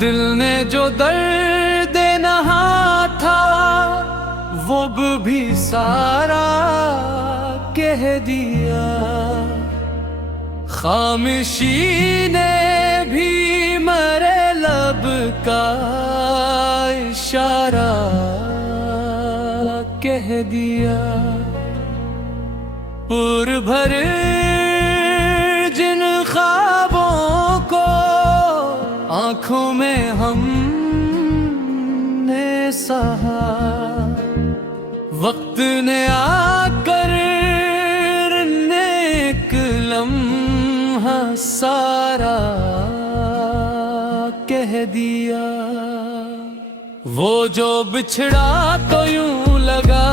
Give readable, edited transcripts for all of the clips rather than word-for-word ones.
दिल ने जो दर्द नहा था वो भी सारा कह दिया, खामोशी ने भी मेरे लब का इशारा कह दिया। पुर भर जिन ख्वाबों को आँखों में हमने सहा, वक्त ने आकर एक लम्हा सारा कह दिया। वो जो बिछड़ा तो यूं लगा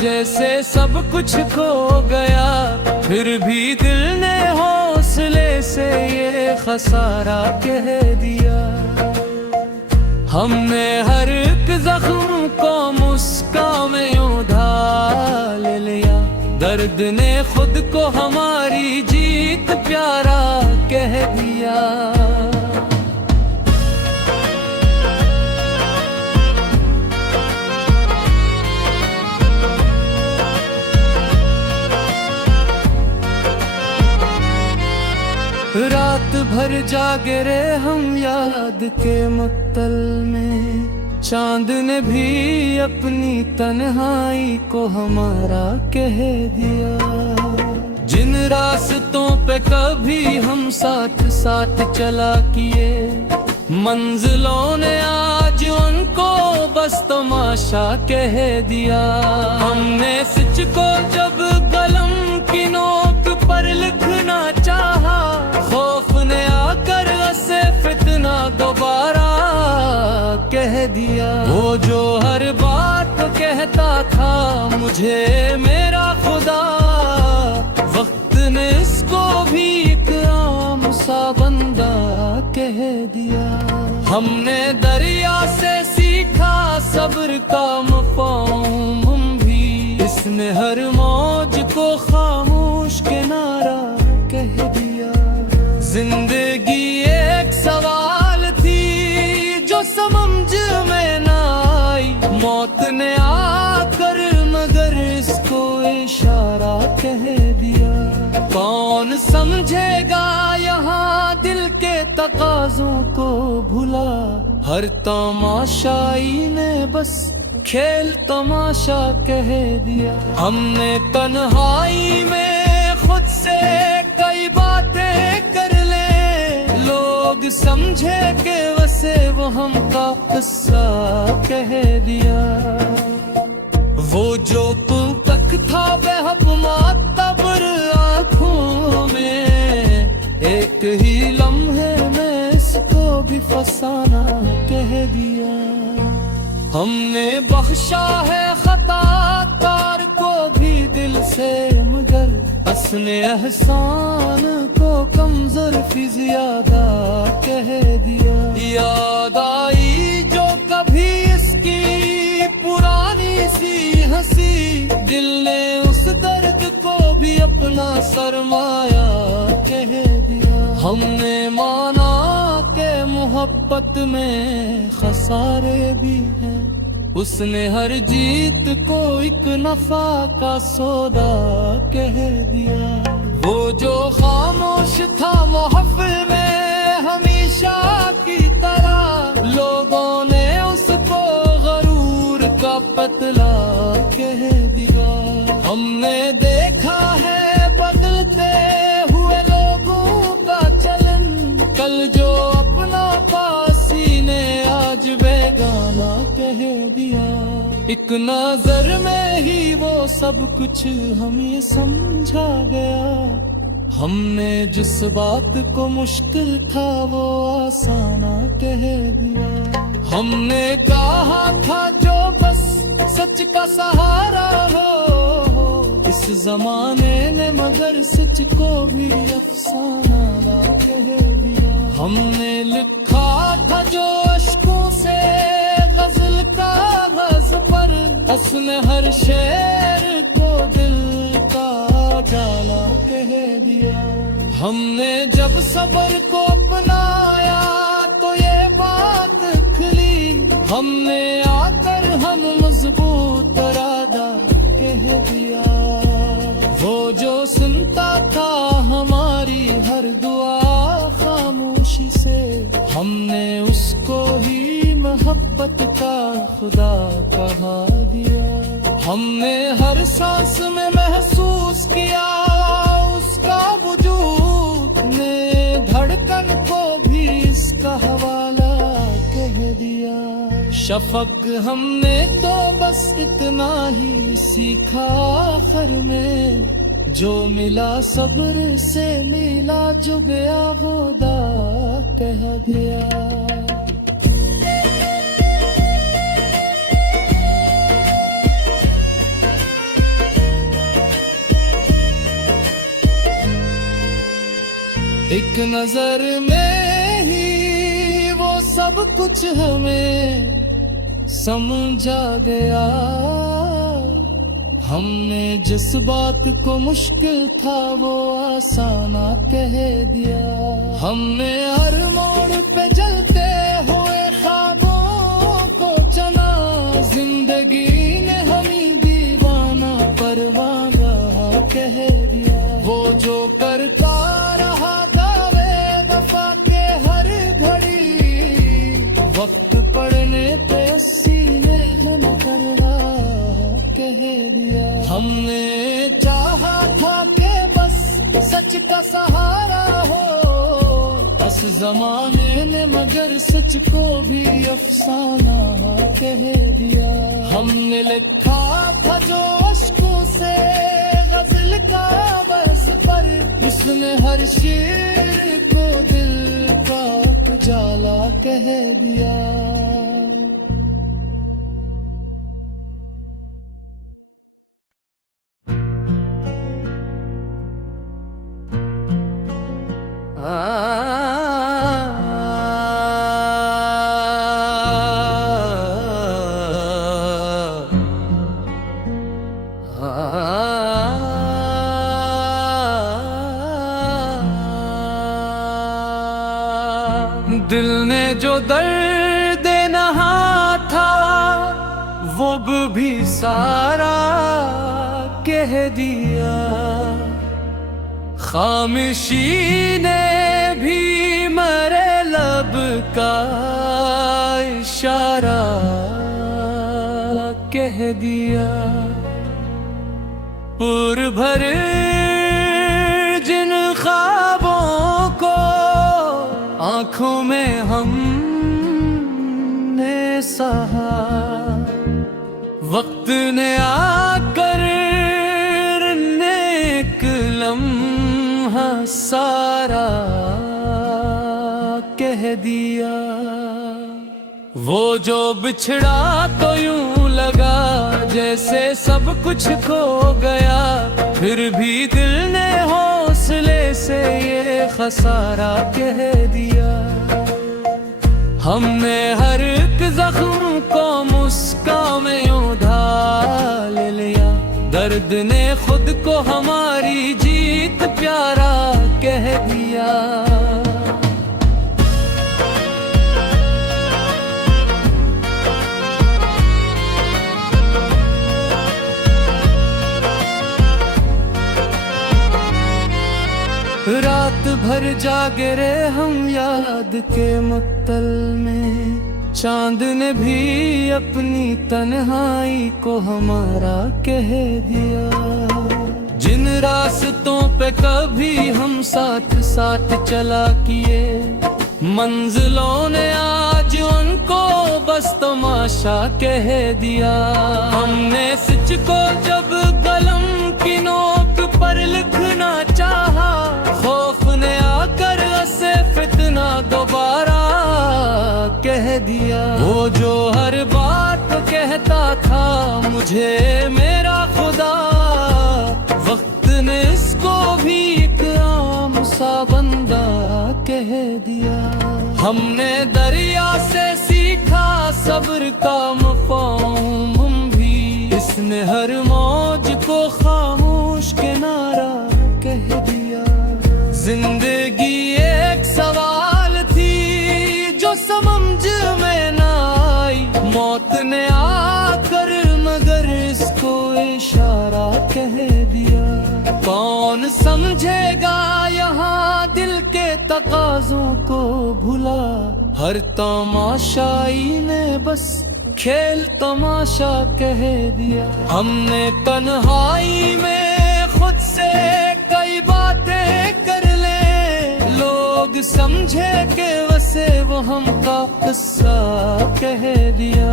जैसे सब कुछ खो गया, फिर भी दिल ने हौसले से ये खसारा कह दिया। हमने हर एक जख्म को मुस्कान में यूं ढाल लिया, दर्द ने खुद को हमारी जीत प्यारा कह दिया। रात भर जागे रहे हम याद के मुत्तल में, चांद ने भी अपनी तन्हाई को हमारा कह दिया। जिन रास्तों पे कभी हम साथ साथ चला किए, मंजिलों ने आज उनको बस तमाशा कह दिया। हमने सच को जब कलम की नोक पर लिखना चाहा, खौफ ने आकर उसे फितना दोबारा कह दिया। वो जो हर बात कहता था मुझे मेरा खुदा, वक्त ने इसको भी एक आम सा बंदा कह दिया। हमने दरिया से सीखा सब्र का मफ़हूम भी, इसने हर मौज को खामोश किनारा कह दिया। जिंदगी एक सवाल थी जो समझ में ना आई, मौत ने आकर मगर इसको इशारा कह दिया। कौन समझेगा यहाँ दिल के तकाज़ों को भुला, हर तमाशाई ने बस खेल तमाशा कह दिया। हमने तन्हाई में खुद से कई बातें कर ले, लोग समझे कि वैसे वो हमका किस्सा कह दिया। वो जो तू तक था बेहद मातबर आँखों में, एक ही लम्हे में इसको भी फसाना कह दिया। हमने बख्शा है खताकार को भी दिल से, मगर उसने एहसान को कमजोर फी ज्यादा कह दिया। याद आई जो कभी इसकी पुरानी सी हंसी, दिल ने उस दर्द को भी अपना सरमाया कह दिया। हमने माना के मोहब्बत में खसारे भी हैं, उसने हर जीत को एक नफा का सौदा कह दिया। वो जो खामोश था महफिल में हमेशा की तरह, लोगों ने उसको गरूर का पतला कह दिया। हमने देखा है बदलते हुए लोगों का चलन, कल जो अपना पासी ने आज बेगाना कह दिया। एक नजर में ही वो सब कुछ हमें समझा गया, हमने जिस बात को मुश्किल था वो आसाना कह दिया। हमने कहा था जो बस सच का सहारा हो, इस जमाने ने मगर सच को भी अफसाना कह दिया। हमने लिखा था जो अश्कों से गजल कागज पर, उसने हर शेर को दिल का जाला कह दिया। हमने जब सब्र को अपनाया तो ये बात खुली, हमने आकर हम मजबूत इरादा कह दिया। वो जो सुनता था हमारी हर दुआ खामोशी से, हमने उसको ही मोहब्बत का खुदा कहा दिया। हमने हर सांस में महसूस किया उसका वजूद ने, धड़कन को भी इसका हवाला कह दिया। शफक हमने तो बस इतना ही सीखा आखिर में, जो मिला सब्र से मिला, जो गया खुदा कह गया। एक नजर में ही वो सब कुछ हमें समझा गया। हमने जिस बात को मुश्किल था वो आसाना कह दिया। हमने हर मोड़ पे जलते हुए ख्वाबों को चना, जिंदगी ने हमें दीवाना परवाना कह दिया। वो जो करता रहा दावे वफा के हर घड़ी, वक्त पड़ने पे सीने हम करवा कह दिया। हमने चाहा था कि बस सच का सहारा हो, बस जमाने ने मगर सच को भी अफसाना कह दिया। हमने लिखा था जो अश्कों से गजल का बस पर, उसने हर शेर को दिल का उजाला कह दिया। दिल ने जो दर्द नहा था वो भी सारा कह दिया। खामोशी ने भी मेरे लब का इशारा कह दिया। पुर भर जिन ख्वाबों को आँखों में हमने सहा, वक्त ने आकर नेक लम्हा सारा कह दिया। वो जो बिछड़ा तो यूं लगा जैसे सब कुछ खो गया, फिर भी दिल ने हौसले से ये खसारा कह दिया। हमने हर एक जख्म को मुस्कान में ढाल लिया, दर्द ने खुद को हमारी जीत प्यारा कह दिया। रात भर जागे रहे हम याद के मुत्तल में, चांद ने भी अपनी तन्हाई को हमारा कह दिया। जिन रास्तों पे कभी हम साथ साथ चला किए, मंजिलों ने आज उनको बस तमाशा कह दिया। हमने सच को जब कलम की नोक पर लिखना चाहा, खौफ ने आकर ऐसे फितना दोबारा कह दिया। वो जो हर बात कहता था मुझे मेरा खुदा, वक्त ने इसको भी एक आम सा बंदा कह दिया। हमने दरिया से सीखा सब्र का मफ़हूम भी, इसने हर मौज को खामोश किनारा कह दिया। जिंदगी एक सवाल थी जो समझ में ना आई, मौत ने आकर मगर इसको इशारा कह दिया। कौन समझेगा यहाँ दिल के तकाज़ों को भुला, हर तमाशाई ने बस खेल तमाशा कह दिया। हमने तन्हाई में खुद से कई बातें कर ले, लोग समझे कि वैसे वो हमका किस्सा कह दिया।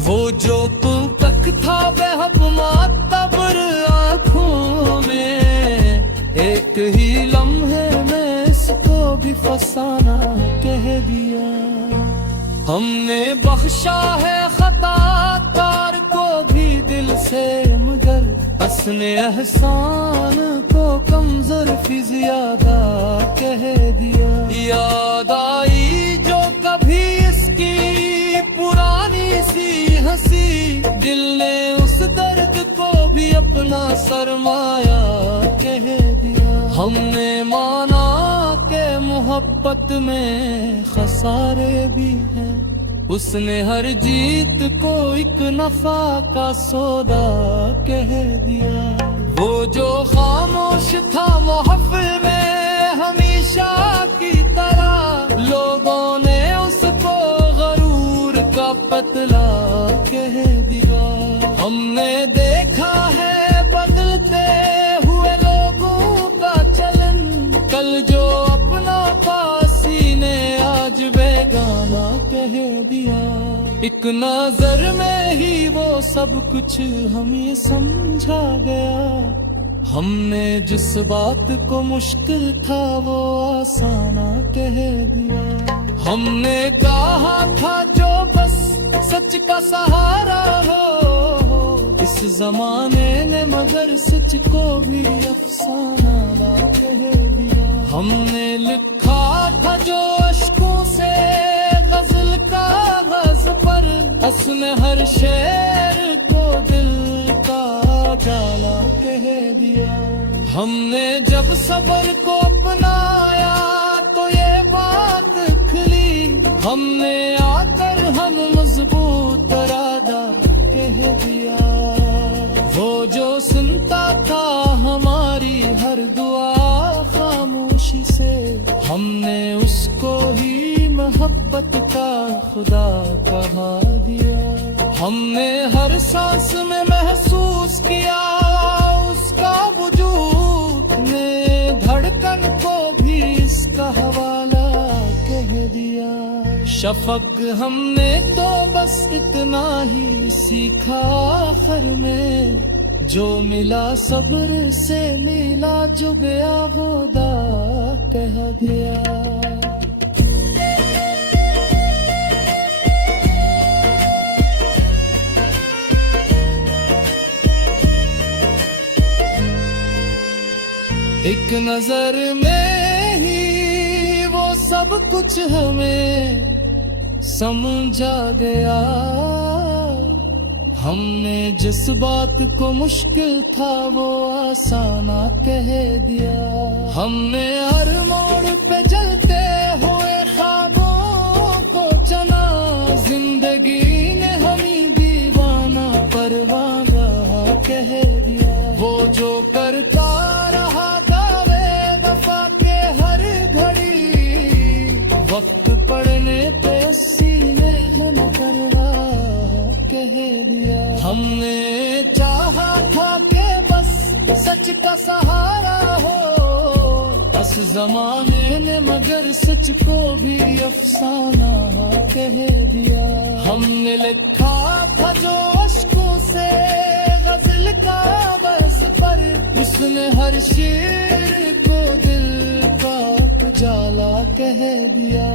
वो जो तक था बेहद मातबर आँखों में, एक ही लम्हे में इसको भी फसाना कह दिया। हमने बख्शा है खता कार को भी दिल से, मगर उसने एहसान को कमजोर फी ज्यादा कह दिया। याद आई जो कभी इसकी पुरानी सी हंसी, दिल ने उस दर्द को भी अपना सरमाया कह दिया। हमने माना के मोहब्बत में खसारे भी हैं, उसने हर जीत को एक नफा का सौदा कह दिया। वो जो खामोश था महफिल में हमेशा की तरह, लोगों ने उसको गरूर का पतला कह दिया। हमने देखा है बदलते हुए लोगों का चलन, कल जो अपना पासी ने आज बेगाना कह दिया। एक नजर में ही वो सब कुछ हमें समझा गया, हमने जिस बात को मुश्किल था वो आसाना कह दिया। हमने कहा था जो बस सच का सहारा हो, इस जमाने ने मगर सच को भी अफसाना ना कह दिया। हमने लिखा था जो अश्कों से गजल कागज पर, उसने हर शेर को दिल का जाला कह दिया। हमने जब सब्र को अपनाया तो ये बात खुली, हमने आकर हम मजबूत इरादा कह दिया। वो जो सुनता था हमारी हर दुआ खामोशी से, हमने उसको ही मोहब्बत का खुदा कहा दिया। हमने हर सांस में महसूस किया उसका वजूद ने, धड़कन को भी इसका हवाला कह दिया। शफक हमने तो बस इतना ही सीखा आखिर में, जो मिला सब्र से मिला जो गया वो दा कह दिया। एक नजर में ही वो सब कुछ हमें समझा गया। हमने जिस बात को मुश्किल था वो आसाना कह दिया। हमने हर मोड़ पे जलते हुए ख्वाबों को चना, जिंदगी ने हमें दीवाना परवाना कह दिया। वो जो करता रहा दावे वफा के हर घड़ी, वक्त पड़ने पे सीने न करवा कह दिया। हमने चाहा था कि बस सच का सहारा हो, बस जमाने ने मगर सच को भी अफसाना कह दिया। हमने लिखा था जो अश्कों से गजल कागज पर, उसने हर शेर को दिल का उजाला कह दिया।